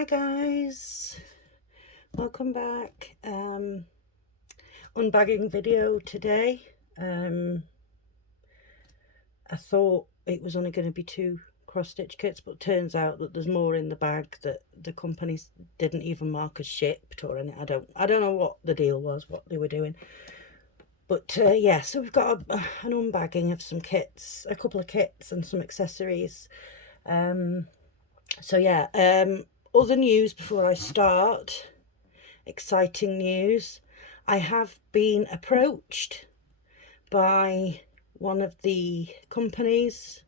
Hi guys, welcome back. Unbagging video today. I thought it was only going to be 2 cross-stitch kits, but turns out that there's more in the bag that the companies didn't even mark as shipped or anything. I don't know what the deal was, what they were doing. But yeah, so we've got an unbagging of some kits, a couple of kits and some accessories. So yeah, other news before I start. Exciting news. I have been approached by one of the companies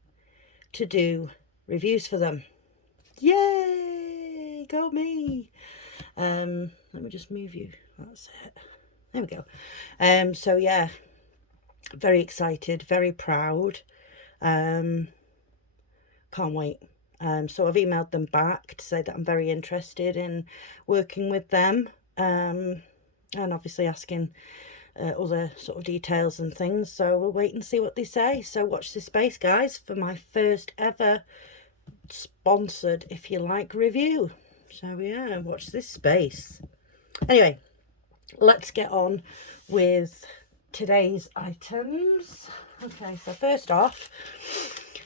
to do reviews for them. Yay! Go me! Let me just move you. That's it. There we go. So yeah, very excited, very proud. Can't wait. So I've emailed them back to say that I'm very interested in working with them, and obviously asking other sort of details and things. So we'll wait and see what they say. So watch this space, guys, for my first ever sponsored, if you like, review. So yeah, watch this space. Anyway, let's get on with today's items. Okay, so first off,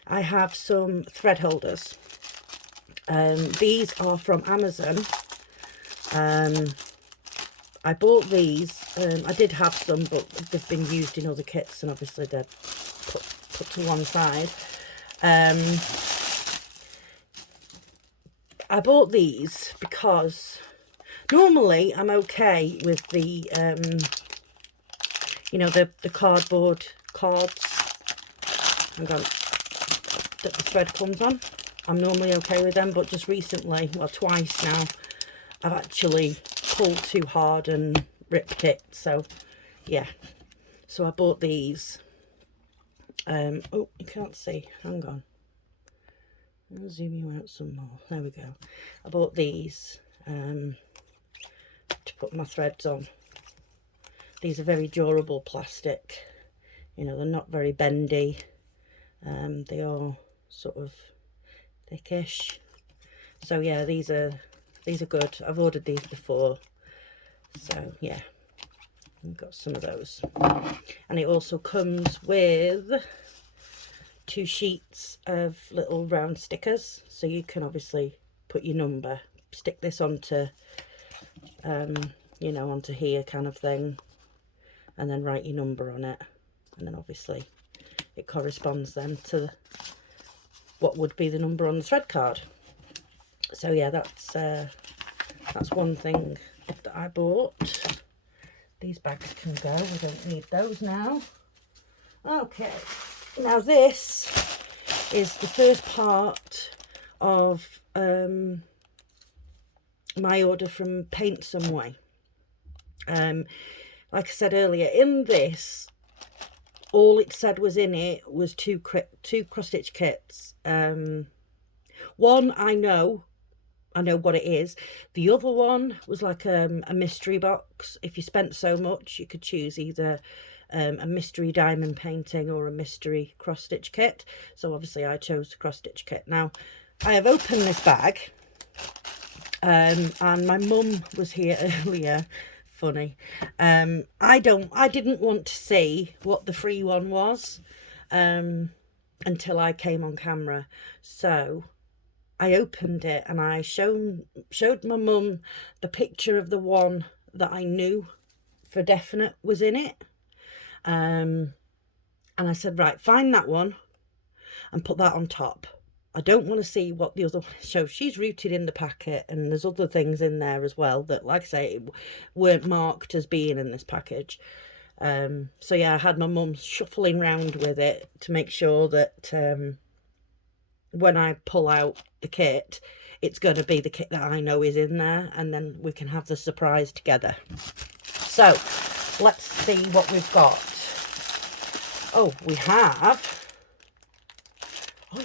I have some thread holders. These are from Amazon. I bought these. I did have some, but they've been used in other kits, and obviously they're put to one side. I bought these because normally I'm okay with the, you know, the cardboard cards. Hang on, that the thread comes on. I'm normally okay with them, but just recently, well, twice now, I've actually pulled too hard and ripped it. So yeah, so I bought these. Oh, you can't see, hang on, I'll zoom you out some more. There we go. I bought these to put my threads on. These are very durable plastic, you know, they're not very bendy. They are sort of thickish. So yeah, these are good. I've ordered these before, so yeah, I've got some of those. And it also comes with 2 sheets of little round stickers, so you can obviously put your number, stick this onto you know, onto here kind of thing, and then write your number on it, and then obviously it corresponds then to what would be the number on the thread card. So yeah, that's one thing that I bought. These bags can go, we don't need those now. Okay, now this is the first part of my order from Paintsomeway. Like I said earlier, in this, all it said was in it was two cross-stitch kits. One I know what it is. The other one was like a mystery box. If you spent so much, you could choose either a mystery diamond painting or a mystery cross-stitch kit. So obviously I chose the cross-stitch kit. Now, I have opened this bag, and my mum was here earlier. Funny. I didn't want to see what the free one was until I came on camera. So I opened it and I showed my mum the picture of the one that I knew for definite was in it. And I said, right, find that one and put that on top. I don't want to see what the other one is. So she's rooted in the packet, and there's other things in there as well that, like I say, weren't marked as being in this package. So yeah, I had my mum shuffling round with it to make sure that when I pull out the kit, it's going to be the kit that I know is in there, and then we can have the surprise together. So let's see what we've got. Oh, we have, oh,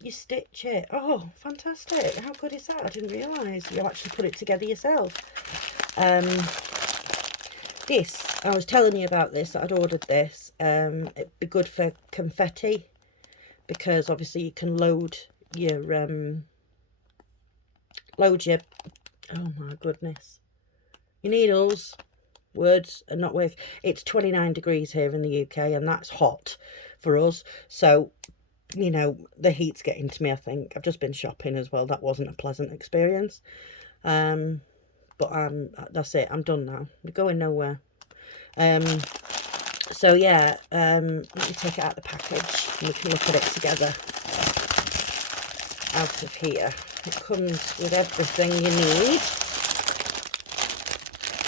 you stitch it. Oh, fantastic. How good is that? I didn't realise you actually put it together yourself. This, I was telling you about this, I'd ordered this. It'd be good for confetti, because obviously you can load your load your, oh my goodness, your needles, words are not with, it's 29 degrees here in the UK, and that's hot for us. So, you know, the heat's getting to me, I think. I've just been shopping as well. That wasn't a pleasant experience. But that's it. I'm done now. We're going nowhere. So yeah, let me take it out of the package and we can look at it together. Out of here. It comes with everything you need.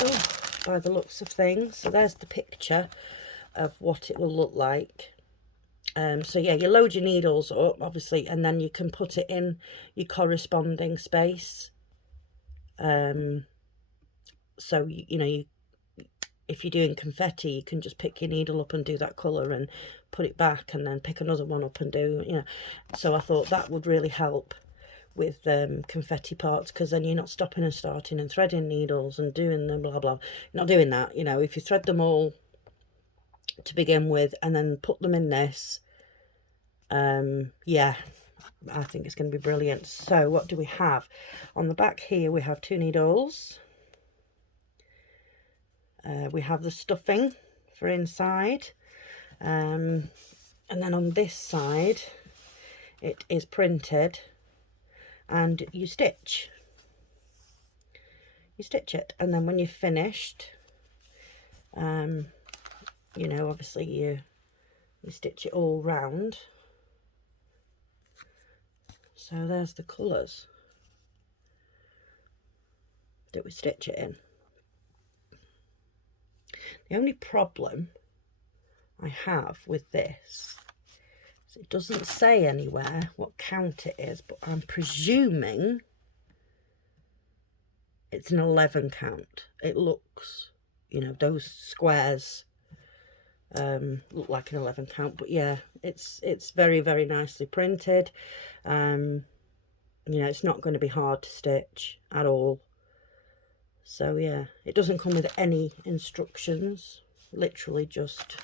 Oh, by the looks of things. So there's the picture of what it will look like. So yeah, you load your needles up, obviously, and then you can put it in your corresponding space. So you know, if you're doing confetti, you can just pick your needle up and do that colour and put it back, and then pick another one up and do, you know. So I thought that would really help with confetti parts, because then you're not stopping and starting and threading needles and doing them blah blah. You're not doing that, you know. If you thread them all to begin with and then put them in this, yeah, I think it's going to be brilliant. So what do we have on the back here? We have 2 needles. We have the stuffing for inside, and then on this side it is printed, and you stitch it, and then when you're finished, you know, obviously you stitch it all round. So there's the colours that we stitch it in. The only problem I have with this is it doesn't say anywhere what count it is, but I'm presuming it's an 11 count. It looks, you know, those squares look like an 11 count, but yeah, it's very, very nicely printed. You know, it's not going to be hard to stitch at all. So yeah, it doesn't come with any instructions, literally just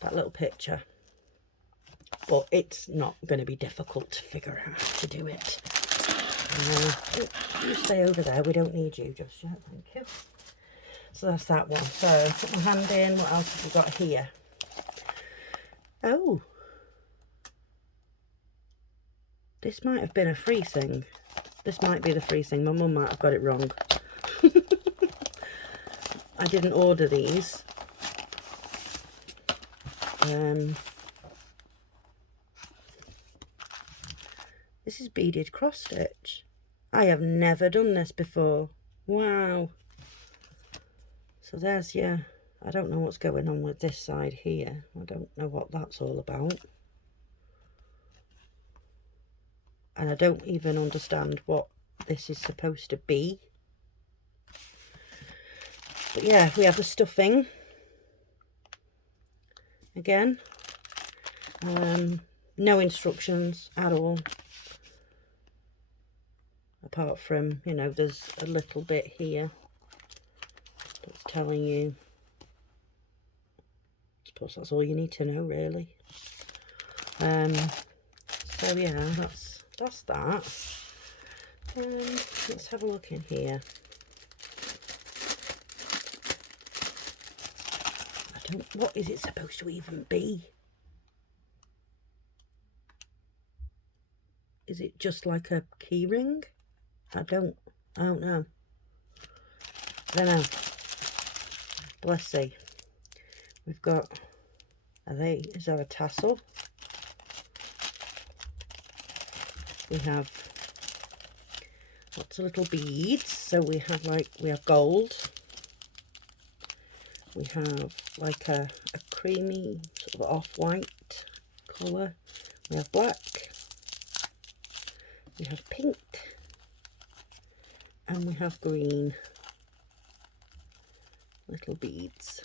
that little picture, but it's not going to be difficult to figure out how to do it. You stay over there, we don't need you just yet, thank you. So that's that one. So put my hand in. What else have we got here? Oh, this might have been a free thing. This might be the free thing. My mum might have got it wrong. I didn't order these. This is beaded cross stitch. I have never done this before. Wow. So there's your, I don't know what's going on with this side here. I don't know what that's all about. And I don't even understand what this is supposed to be. But yeah, we have the stuffing. Again. No instructions at all. Apart from, you know, there's a little bit here that's telling you. I suppose that's all you need to know, really. So yeah, that's that. Let's have a look in here. What is it supposed to even be? Is it just like a key ring? I don't know. I don't know. But let's see. We've got, is there a tassel? We have lots of little beads. So we have gold. We have like a creamy sort of off-white colour. We have black. We have pink. And we have green little beads.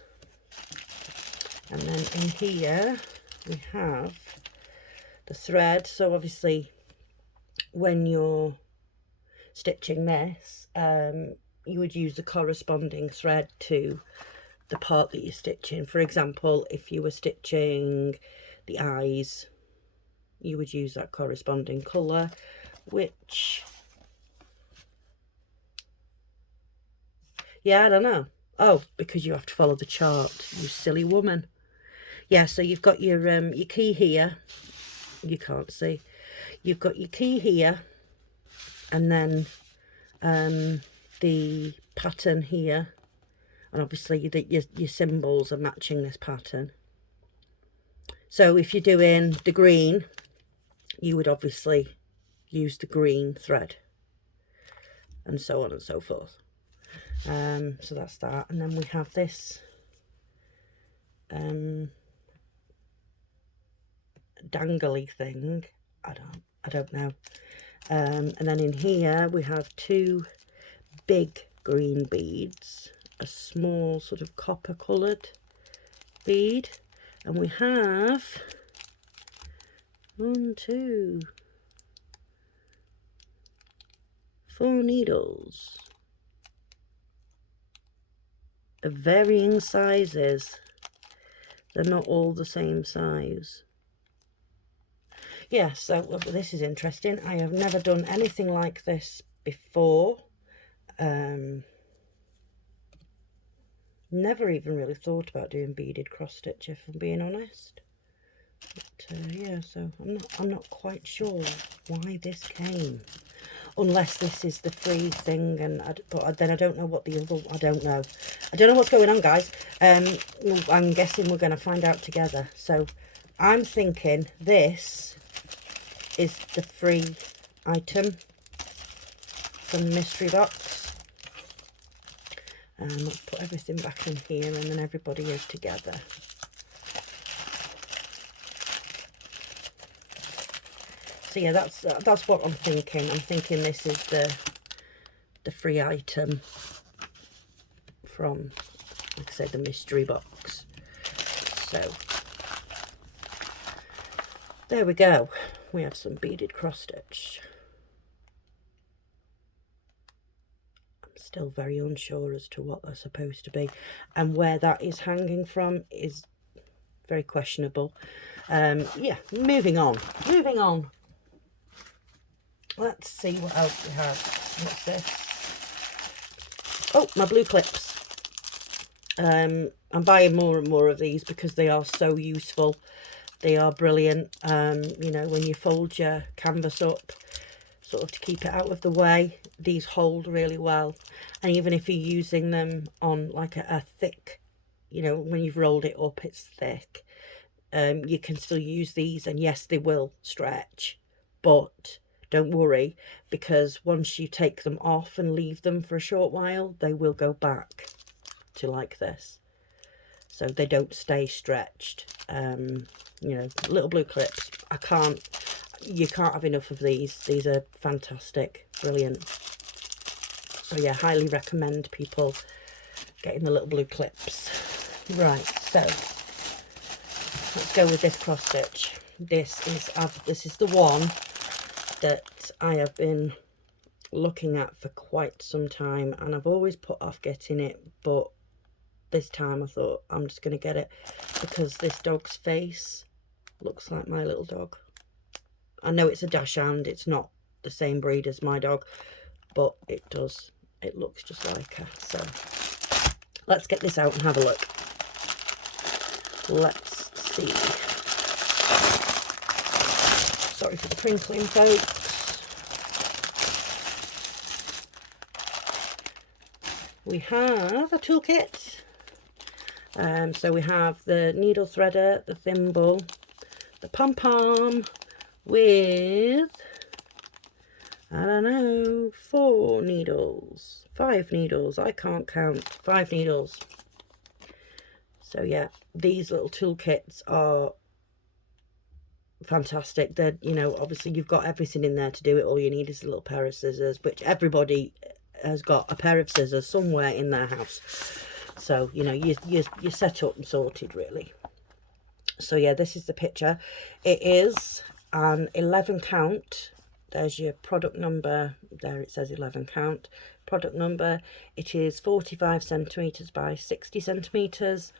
And then in here we have the thread. So obviously when you're stitching this, you would use the corresponding thread to the part that you're stitching. For example, if you were stitching the eyes, you would use that corresponding colour, which Yeah, I don't know. Oh, because you have to follow the chart, you silly woman. Yeah, so you've got your key here. You can't see. You've got your key here, and then the pattern here, and obviously your symbols are matching this pattern. So if you're doing the green, you would obviously use the green thread, and so on and so forth. So that's that. And then we have this dangly thing. I don't know. And then in here we have two big green beads, a small sort of copper coloured bead, and we have 1, 2, 4 needles of varying sizes. They're not all the same size. Yeah, so well, this is interesting. I have never done anything like this before. Never even really thought about doing beaded cross stitch, if I'm being honest. But yeah, so I'm not quite sure why this came, unless this is the free thing, and but then I don't know what the other. I don't know what's going on, guys. I'm guessing we're going to find out together. So I'm thinking this is the free item from the mystery box. Let's put everything back in here, and then everybody is together. So yeah, that's what I'm thinking. I'm thinking this is the free item from, like I said, the mystery box. So there we go. We have some beaded cross stitch. I'm still very unsure as to what they're supposed to be, and where that is hanging from is very questionable. Yeah, moving on. Let's see what else we have. What's this? Oh, my blue clips. I'm buying more and more of these because they are so useful. They are brilliant. You know, when you fold your canvas up, sort of to keep it out of the way, these hold really well. And even if you're using them on like a thick, you know, when you've rolled it up, it's thick. You can still use these, and yes, they will stretch, but don't worry, because once you take them off and leave them for a short while, they will go back to like this. So they don't stay stretched. You know, little blue clips. You can't have enough of these. These are fantastic, brilliant. So yeah, highly recommend people getting the little blue clips. Right, so let's go with this cross stitch. This is the one that I have been looking at for quite some time, and I've always put off getting it, but this time I thought I'm just going to get it because this dog's face looks like my little dog. I know it's a dachshund, it's not the same breed as my dog, but it looks just like her. So let's get this out and have a look. Let's see. Sorry for the crinkling, folks. We have a toolkit. So we have the needle threader, the thimble, the pom-pom with, I don't know, 4 needles, 5 needles, I can't count, 5 needles. So yeah, these little toolkits are fantastic. They're, you know, obviously you've got everything in there to do it. All you need is a little pair of scissors, which everybody has got a pair of scissors somewhere in their house. So, you know, you're set up and sorted, really. So yeah, this is the picture. It is an 11 count. There's your product number. There it says 11 count. Product number. It is 45 centimetres by 60 centimetres.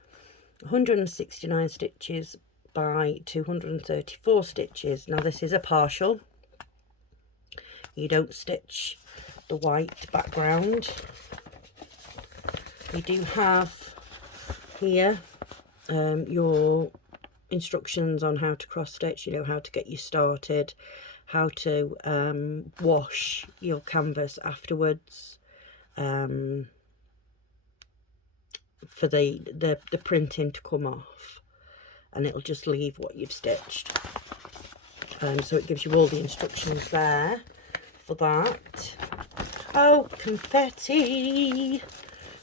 169 stitches by 234 stitches. Now this is a partial. You don't stitch the white background. You do have here your instructions on how to cross stitch, you know, how to get you started, how to wash your canvas afterwards, for the printing to come off, and it'll just leave what you've stitched. So it gives you all the instructions there for that. Oh, confetti!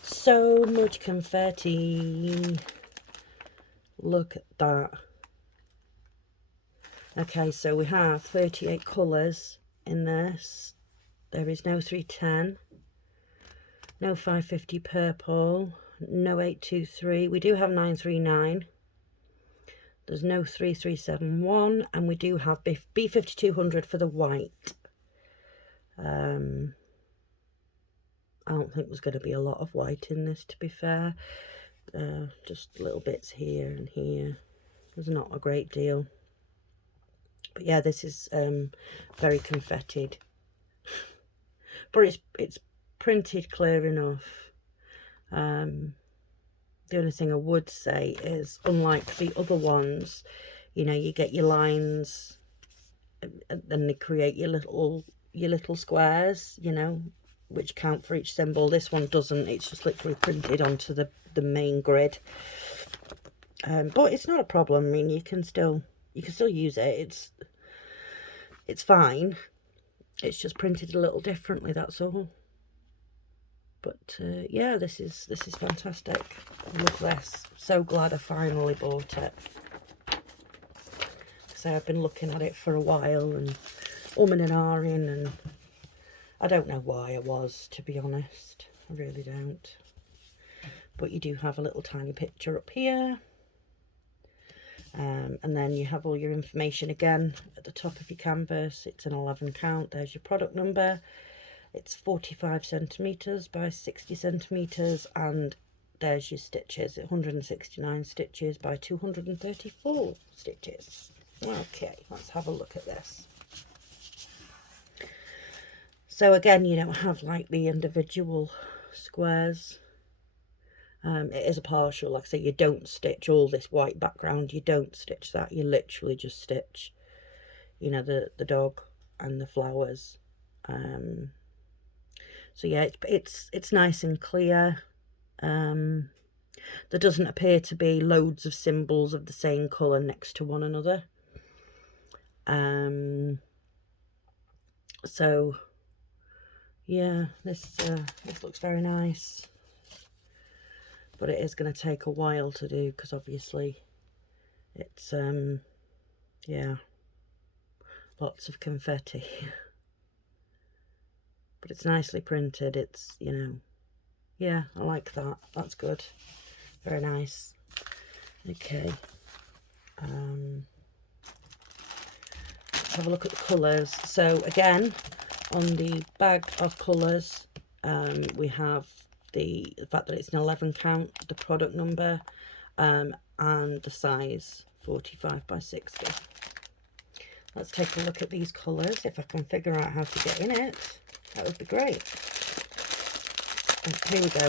So much confetti. Look at that. Okay, so we have 38 colours in this. There is no 310, no 550 purple, no 823. We do have 939. There's no 3371, and we do have B5200 for the white. I don't think there's going to be a lot of white in this, to be fair. Just little bits here and here. There's not a great deal. But yeah, this is very confettied. But it's printed clear enough. The only thing I would say is, unlike the other ones, you know, you get your lines and then they create your little squares, you know, which count for each symbol. This one doesn't. It's just literally printed onto the main grid. But it's not a problem. I mean, you can still use it. It's fine. It's just printed a little differently, that's all. But yeah, this is fantastic. I love this. So glad I finally bought it. So I've been looking at it for a while and umming and ahhing, and I don't know why I was, to be honest. I really don't. But you do have a little tiny picture up here. And then you have all your information again at the top of your canvas. It's an 11 count. There's your product number. It's 45 centimetres by 60 centimetres, and there's your stitches. 169 stitches by 234 stitches. Okay, let's have a look at this. So again, you don't have like the individual squares. It is a partial. Like I say, you don't stitch all this white background. You don't stitch that. You literally just stitch, you know, the dog and the flowers. So yeah, it's nice and clear. There doesn't appear to be loads of symbols of the same colour next to one another. So yeah, this looks very nice, but it is going to take a while to do, because obviously it's yeah, lots of confetti. But it's nicely printed. It's, you know, yeah, I like that. That's good. Very nice. Okay. Let's have a look at the colours. So again, on the bag of colours, we have the fact that it's an 11 count, the product number, and the size 45 by 60. Let's take a look at these colours. If I can figure out how to get in it, that would be great. Here we go.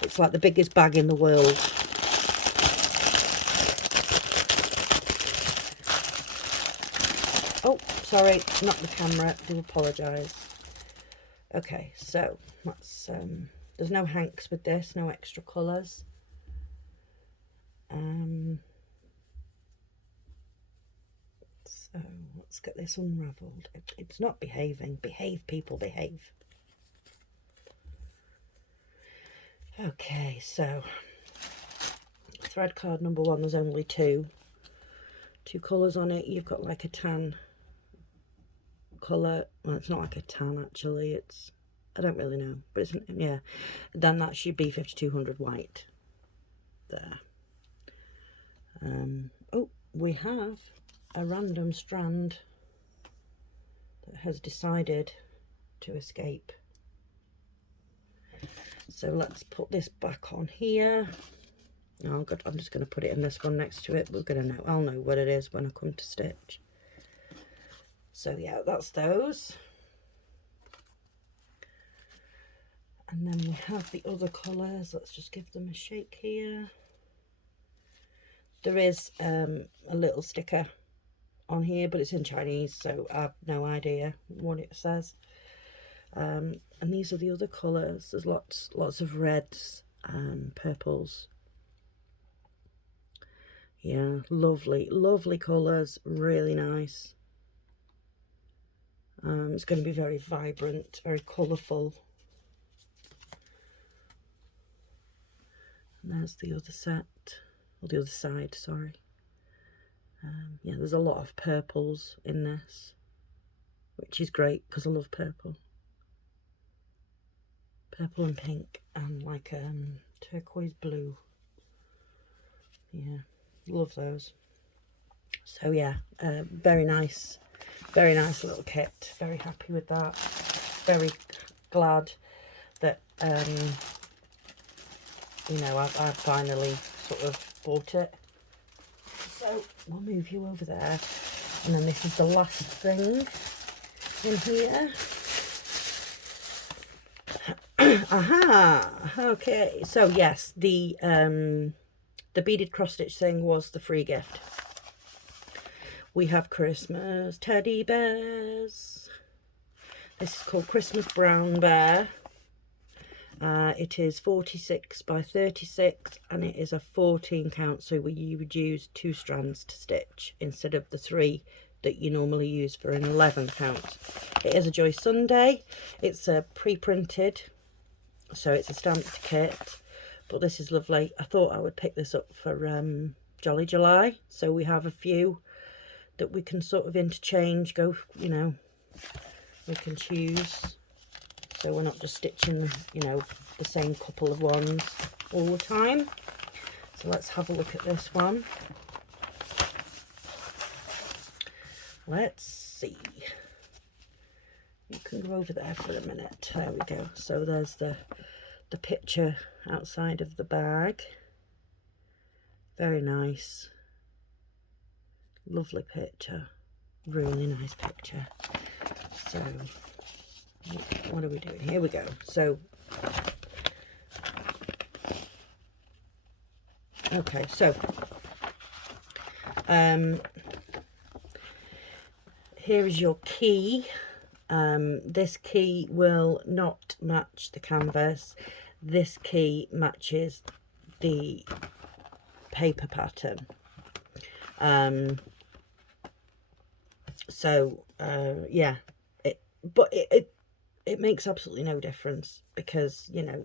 It's like the biggest bag in the world. Oh, sorry, not the camera. I do apologise. Okay, so let's. There's no hanks with this, no extra colours. So let's get this unravelled. It's not behaving. Behave, people, behave. Okay, so thread card number 1, there's only two colours on it. You've got like a tan colour. Well, it's not like a tan actually, it's, I don't really know, but it's, yeah. Then that's your B5200 white there. Oh, we have a random strand that has decided to escape. So let's put this back on here. Oh God, I'm just going to put it in this one next to it. We're going to know, I'll know what it is when I come to stitch. So yeah, that's those. And then we have the other colours. Let's just give them a shake here. There is a little sticker on here, but it's in Chinese, so I have no idea what it says. And these are the other colours. There's lots of reds and purples. Yeah, lovely colours, really nice. It's going to be very vibrant, very colourful. And there's the other set, or the other side, sorry. Yeah, there's a lot of purples in this, which is great because I love purple. Purple and pink and like turquoise blue. Yeah, love those. So yeah, very nice little kit. Very happy with that. Very glad that you know, I've finally sort of bought it. So we'll move you over there, and then this is the last thing in here. Aha, okay, so yes, the beaded cross stitch thing was the free gift. We have Christmas teddy bears. This is called Christmas Brown Bear. It is 46 by 36 and it is a 14 count, so you would use 2 strands to stitch instead of the 3 that you normally use for an 11 count. It is a Joy Sunday. It's a pre-printed, so it's a stamped kit, but this is lovely. I thought I would pick this up for Jolly July, so we have a few that we can sort of interchange, go, you know, we can choose, so we're not just stitching, you know, the same couple of ones all the time. So let's have a look at this one. Let's see. You can go over there for a minute. There we go. So there's the picture outside of the bag. Very nice. Lovely picture. Really nice picture. So what are we doing? Here we go. So okay, so here is your key. This key will not match the canvas. This key matches the paper pattern. Yeah, it makes absolutely no difference, because you know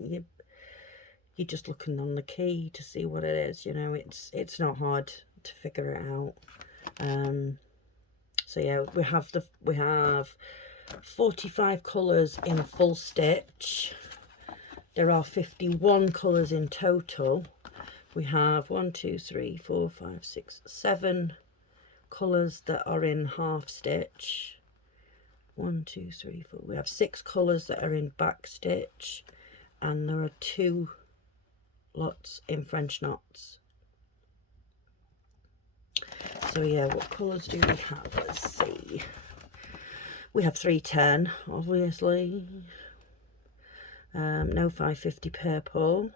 you're just looking on the key to see what it is. You know, it's not hard to figure it out. So yeah, we have 45 colours in full stitch. There are 51 colours in total. We have 1, 2, 3, 4, 5, 6, 7 colours that are in half stitch. 1, 2, 3, 4. We have 6 colours that are in back stitch, and there are 2 lots in French knots. So yeah, what colours do we have? Let's see. We have 310, obviously. No 550 purple.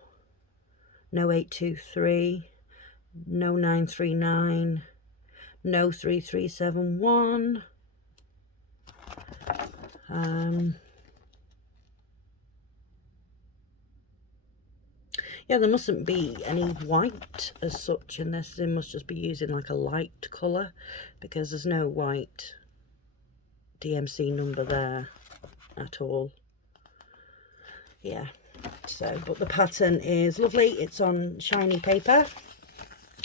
No 823. No 939. No 3371. Yeah, there mustn't be any white as such in this. They must just be using like a light colour, because there's no white DMC number there at all. Yeah, so, but the pattern is lovely. It's on shiny paper,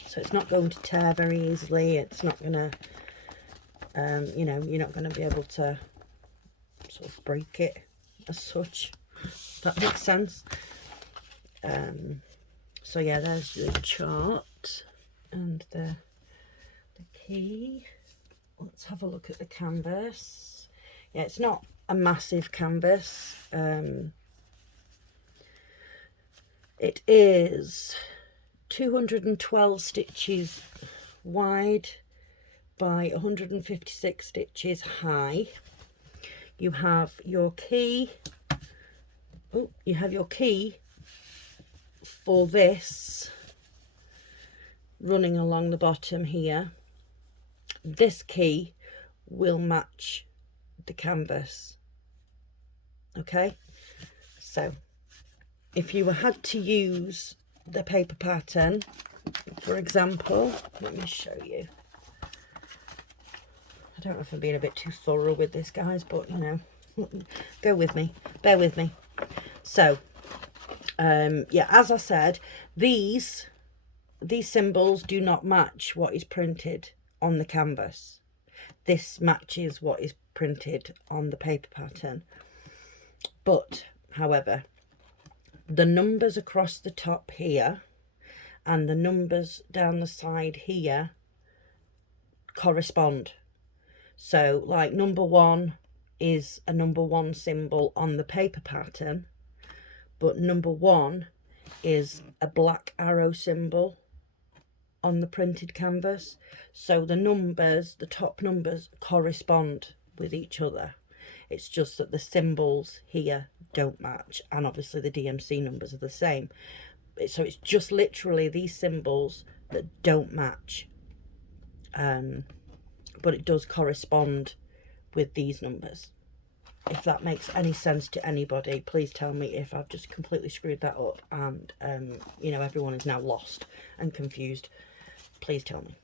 so it's not going to tear very easily. It's not going to, you know, you're not going to be able to sort of break it as such, if that makes sense. So yeah, there's the chart and the key. Let's have a look at the canvas. Yeah, it's not a massive canvas. It is 212 stitches wide by 156 stitches high. You have your key oh, you have your key for this running along the bottom here. This key will match the canvas. Okay, so if you had to use the paper pattern, for example, let me show you. I don't know if I'm being a bit too thorough with this, guys, but you know, go with me, bear with me. So yeah, as I said, these symbols do not match what is printed on the canvas. This matches what is printed on the paper pattern. But, however, the numbers across the top here and the numbers down the side here correspond. So, like number 1 is a number 1 symbol on the paper pattern, but number 1 is a black arrow symbol on the printed canvas. So the numbers, the top numbers, correspond with each other. It's just that the symbols here don't match, and obviously the DMC numbers are the same. So it's just literally these symbols that don't match, but it does correspond with these numbers. If that makes any sense to anybody, please tell me if I've just completely screwed that up and you know, everyone is now lost and confused. Please tell me.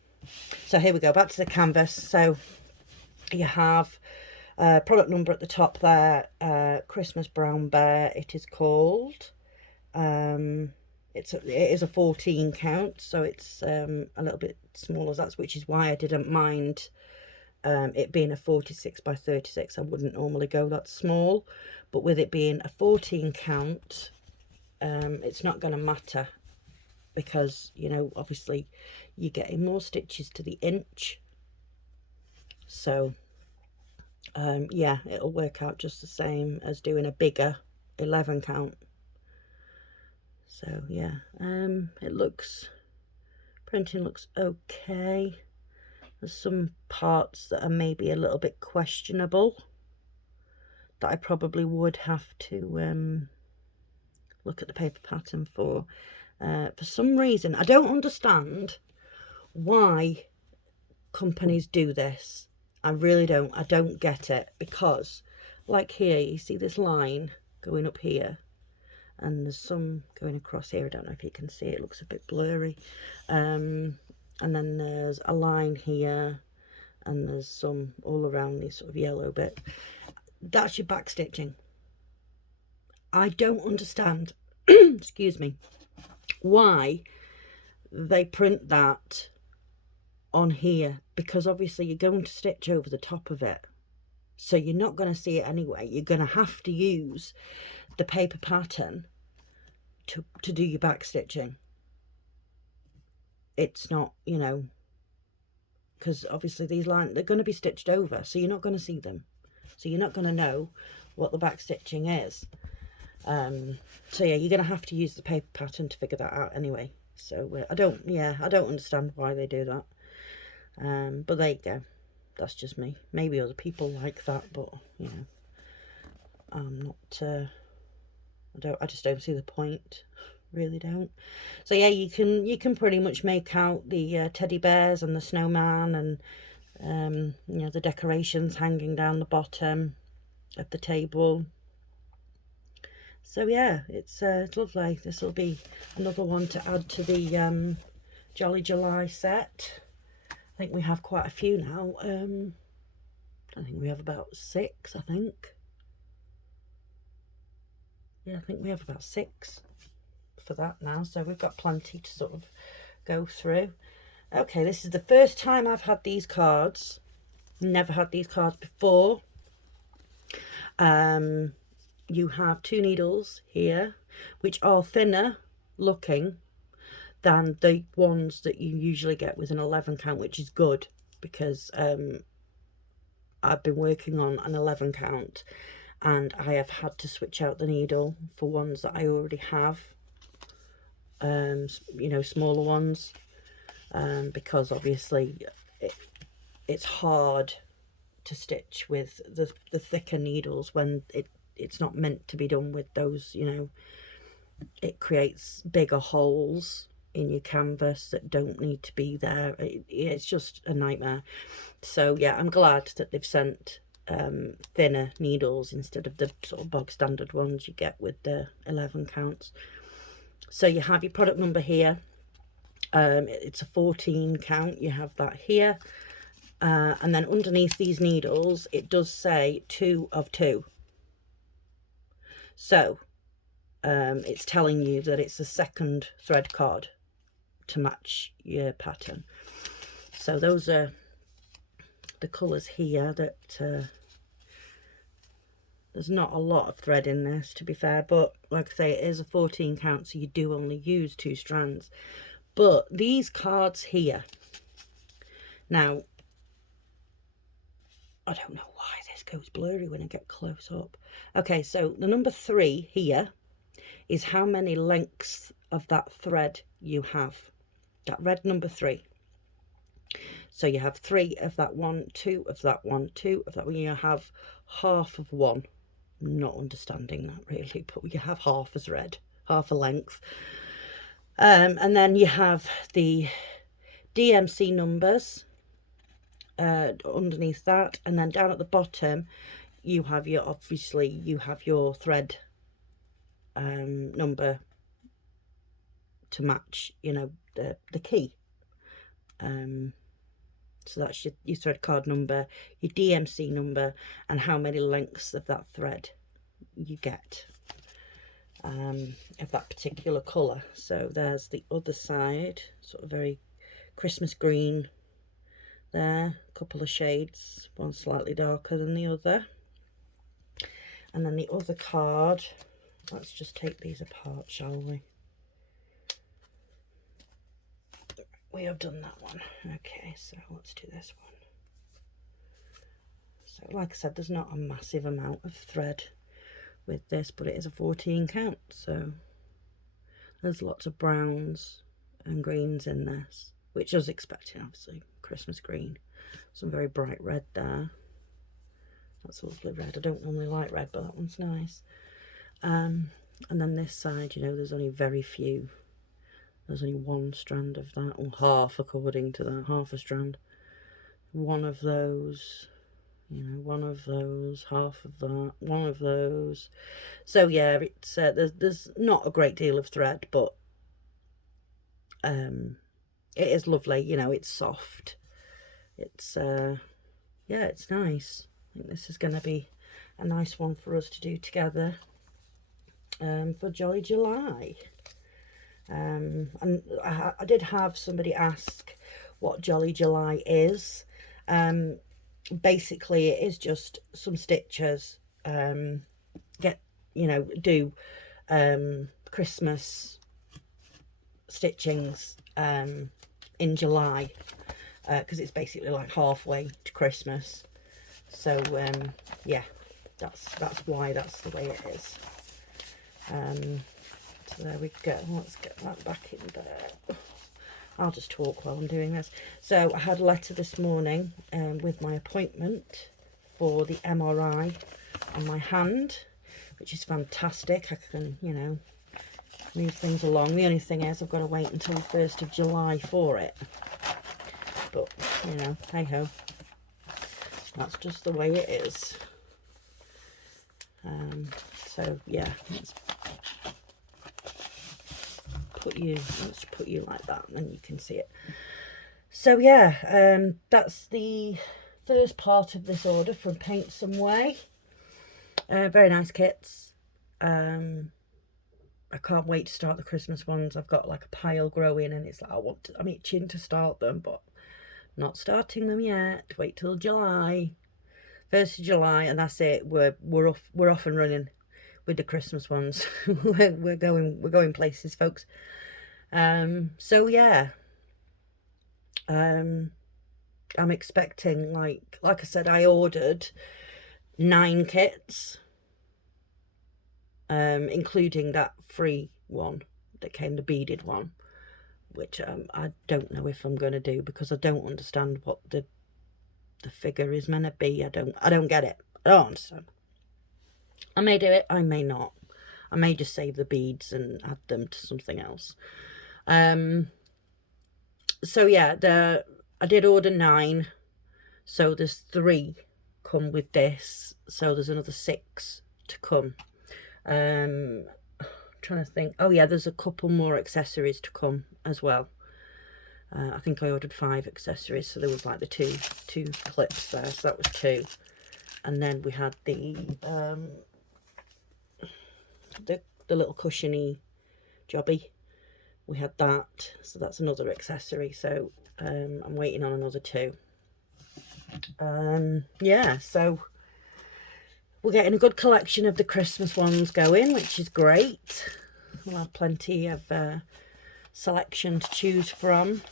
So here we go, back to the canvas. So you have product number at the top there, Christmas Brown Bear it is called. It is a 14 count, so it's a little bit smaller, which is why I didn't mind it being a 46 by 36. I wouldn't normally go that small, but with it being a 14 count, it's not going to matter, because, you know, obviously you're getting more stitches to the inch. So yeah, it'll work out just the same as doing a bigger 11 count. So yeah, printing looks okay. There's some parts that are maybe a little bit questionable that I probably would have to look at the paper pattern for. For some reason, I don't understand why companies do this. I really don't. I don't get it, because like here, you see this line going up here, and there's some going across here. I don't know if you can see it, it looks a bit blurry. And then there's a line here, and there's some all around this sort of yellow bit. That's your back stitching. I don't understand, excuse me, why they print that on here, because obviously you're going to stitch over the top of it, so you're not going to see it anyway. You're going to have to use the paper pattern to do your back stitching. It's not, you know, because obviously these lines, they're going to be stitched over, so you're not going to see them, so you're not going to know what the back stitching is. So yeah, you're going to have to use the paper pattern to figure that out anyway. So I don't understand why they do that. But there you go, that's just me. Maybe other people like that, but you know, I'm not, I just don't see the point, really don't. So yeah, you can pretty much make out the teddy bears and the snowman, and you know, the decorations hanging down the bottom of the table. So yeah, it's lovely. This will be another one to add to the Jolly July set. I think we have quite a few now. I think we have about 6, I think. Yeah, I think we have about 6 for that now. So we've got plenty to sort of go through. Okay, this is the first time I've had these cards. Never had these cards before. You have 2 needles here, which are thinner looking than the ones that you usually get with an 11 count, which is good, because I've been working on an 11 count and I have had to switch out the needle for ones that I already have, you know, smaller ones, because obviously it's hard to stitch with the thicker needles when it's not meant to be done with those, you know, it creates bigger holes in your canvas that don't need to be there. It's just a nightmare. So yeah, I'm glad that they've sent thinner needles instead of the sort of bog standard ones you get with the 11 counts. So you have your product number here. It's a 14 count, you have that here. And then underneath these needles, it does say 2 of 2. So it's telling you that it's a second thread card to match your pattern. So those are the colours here that there's not a lot of thread in this, to be fair, but like I say, it is a 14 count, so you do only use 2 strands. But these cards here, now I don't know why this goes blurry when I get close up. Okay, so the number 3 here is how many lengths of that thread you have, that red number 3. So you have 3 of that one, 2 of that one, 2 of that one. You have half of one. I'm not understanding that really, but you have half as red, half a length. And then you have the DMC numbers underneath that, and then down at the bottom you have your, obviously you have your thread number to match, you know, the key. So that's your thread card number, your DMC number, and how many lengths of that thread you get of that particular colour. So there's the other side, sort of very Christmas green there, a couple of shades, one slightly darker than the other. And then the other card, let's just take these apart, shall we? We have done that one. Okay, so let's do this one. So like I said, there's not a massive amount of thread with this, but it is a 14 count, so there's lots of browns and greens in this, which I was expecting, obviously. Christmas green, some very bright red there. That's a lovely red. I don't normally like red, but that one's nice. And then this side, you know, there's only very few. There's only one strand of that, or half according to that, half a strand. One of those, you know, one of those, half of that, one of those. So yeah, it's there's not a great deal of thread, but it is lovely. You know, it's soft. It's yeah, it's nice. I think this is going to be a nice one for us to do together for Jolly July. And I did have somebody ask what Jolly July is. Basically it is just some stitchers do Christmas stitchings in July, because it's basically like halfway to Christmas. So yeah, that's why that's the way it is. So there we go. Let's get that back in there. I'll just talk while I'm doing this. So I had a letter this morning with my appointment for the MRI on my hand, which is fantastic. I can, you know, move things along. The only thing is I've got to wait until the 1st of July for it. But, you know, hey ho. That's just the way it is. So yeah, let's put you like that, and then you can see it. So yeah, that's the first part of this order from Paintsomeway. Very nice kits. I can't wait to start the Christmas ones. I've got like a pile growing, and it's like I'm itching to start them, but not starting them yet. Wait till July, 1st of July, and that's it. We're off and running with the Christmas ones. we're going places, folks. So yeah, I'm expecting, like I said, I ordered 9 kits, including that free one that came, the beaded one, which I don't know if I'm going to do, because I don't understand what the figure is meant to be. I don't get it. I don't understand. I may do it, I may not. I may just save the beads and add them to something else. So yeah, I did order 9, so there's 3 come with this, so there's another 6 to come. Trying to think. Oh yeah, there's a couple more accessories to come as well. I think I ordered 5 accessories, so there was like the two clips there, so that was 2. And then we had the little cushiony jobby. We had that, so that's another accessory. So I'm waiting on another 2. Yeah, so we're getting a good collection of the Christmas ones going, which is great. We'll have plenty of selection to choose from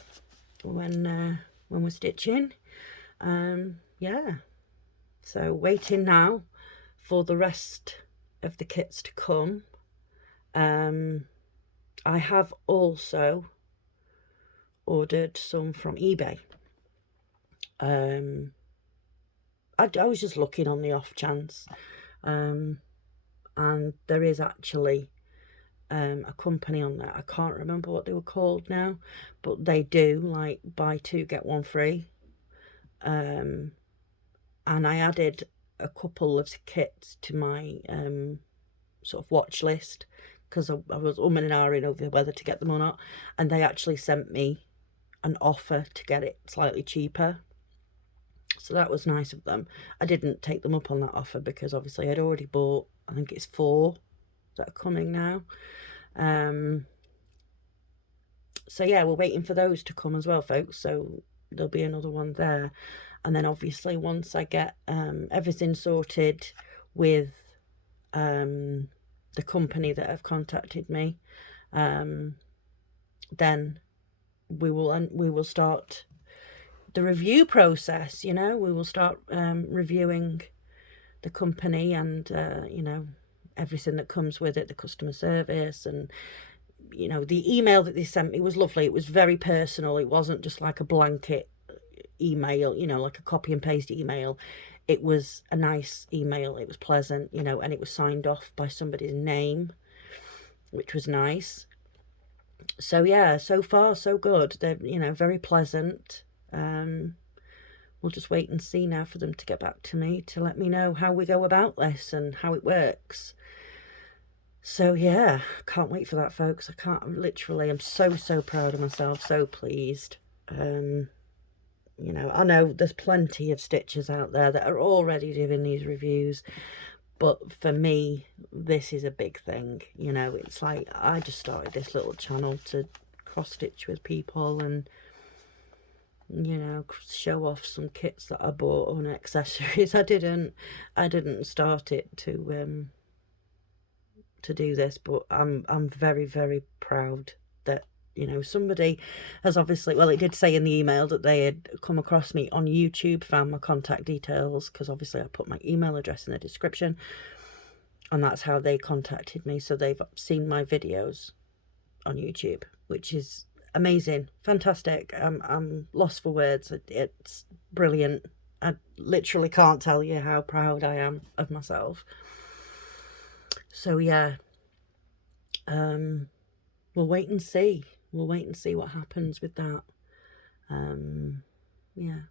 when we're stitching. Yeah, so waiting now for the rest of the kits to come. I have also ordered some from eBay. I was just looking on the off chance, and there is actually a company on there. I can't remember what they were called now, but they do like buy 2 get 1 free. And I added a couple of kits to my sort of watch list, because I was umming and ahhing over whether to get them or not, and they actually sent me an offer to get it slightly cheaper, so that was nice of them. I didn't take them up on that offer because obviously I'd already bought, I think it's 4 that are coming now. So yeah, we're waiting for those to come as well, folks, so there'll be another one there. And then obviously once I get everything sorted with the company that have contacted me, then we will start the review process. You know, we will start reviewing the company and you know, everything that comes with it, the customer service. And you know, the email that they sent me was lovely. It was very personal. It wasn't just like a blanket email, you know, like a copy and paste email. It was a nice email. It was pleasant, you know, and it was signed off by somebody's name, which was nice. So yeah, so far so good. They're, you know, very pleasant. We'll just wait and see now for them to get back to me to let me know how we go about this and how it works. So yeah, can't wait for that, folks. I can't, literally, I'm so proud of myself, so pleased. You know, I know there's plenty of stitchers out there that are already doing these reviews, but for me, this is a big thing. You know, it's like I just started this little channel to cross stitch with people and, you know, show off some kits that I bought on accessories. I didn't start it to do this, but I'm very proud that, you know, somebody has obviously, well, it did say in the email that they had come across me on YouTube, found my contact details, because obviously I put my email address in the description, and that's how they contacted me. So they've seen my videos on YouTube, which is amazing, fantastic. I'm lost for words. It's brilliant. I literally can't tell you how proud I am of myself. So yeah, we'll wait and see. We'll wait and see what happens with that. Yeah.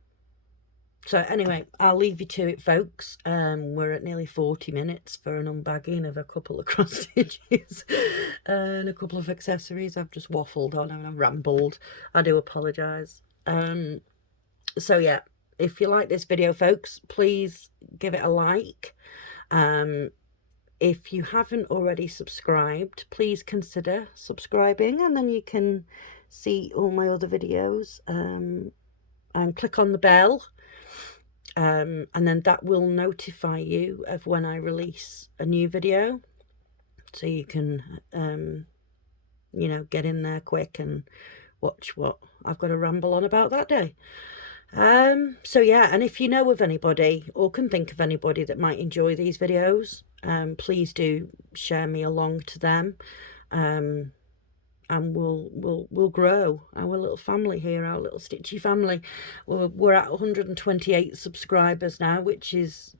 So anyway, I'll leave you to it, folks. We're at nearly 40 minutes for an unbagging of a couple of cross stitches and a couple of accessories. I've just waffled on and I've rambled. I do apologise. So yeah, if you like this video, folks, please give it a like. If you haven't already subscribed, please consider subscribing, and then you can see all my other videos. And click on the bell, and then that will notify you of when I release a new video, so you can you know, get in there quick and watch what I've got to ramble on about that day. So yeah, and if you know of anybody or can think of anybody that might enjoy these videos, please do share me along to them, and we'll grow our little family here, our little stitchy family. We're at 128 subscribers now, which is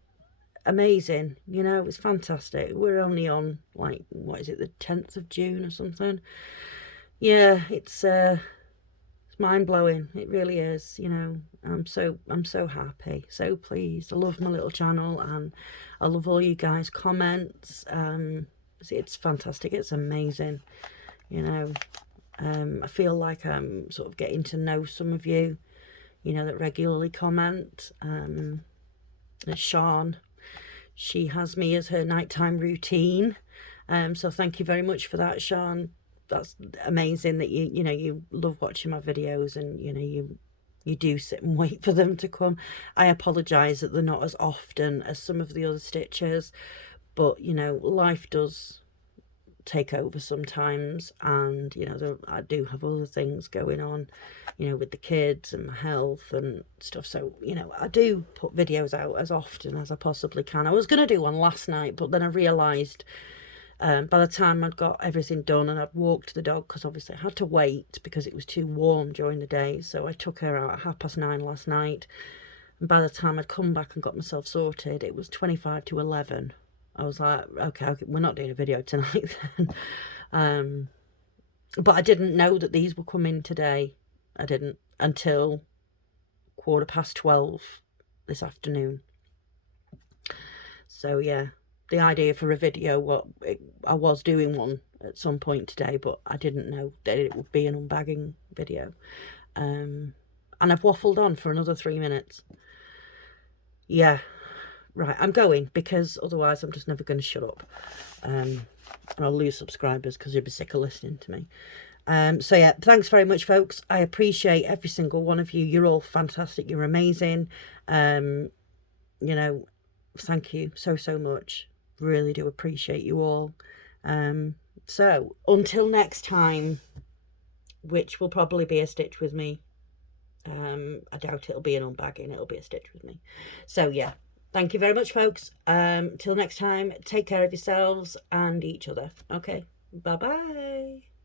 amazing, you know, it's fantastic. We're only on, like, what is it, the 10th of June or something? Yeah, it's mind-blowing. It really is, you know. I'm so happy, so pleased. I love my little channel, and I love all you guys' comments. It's fantastic, it's amazing, you know. I feel like I'm sort of getting to know some of you, you know, that regularly comment. Sean, she has me as her nighttime routine. So thank you very much for that, Sean. That's amazing that you know, you love watching my videos, and you know, you do sit and wait for them to come. I apologise that they're not as often as some of the other stitchers, but you know, life does take over sometimes, and you know, I do have other things going on, you know, with the kids and my health and stuff. So you know, I do put videos out as often as I possibly can. I was going to do one last night, but then I realised by the time I'd got everything done and I'd walked the dog, because obviously I had to wait because it was too warm during the day, so I took her out at 9:30 last night, and by the time I'd come back and got myself sorted, it was 25 to 11. I was like, okay, we're not doing a video tonight then. But I didn't know that these were coming today. I didn't until 12:15 this afternoon. So yeah, the idea for a video, I was doing one at some point today, but I didn't know that it would be an unbagging video. And I've waffled on for another 3 minutes. Yeah. Right, I'm going, because otherwise I'm just never going to shut up. And I'll lose subscribers because you'll be sick of listening to me. So yeah, thanks very much, folks. I appreciate every single one of you. You're all fantastic. You're amazing. You know, thank you so much. Really do appreciate you all. So until next time, which will probably be a stitch with me. I doubt it'll be an unbagging. It'll be a stitch with me. So yeah. Thank you very much, folks. Till next time, take care of yourselves and each other. Okay, bye-bye.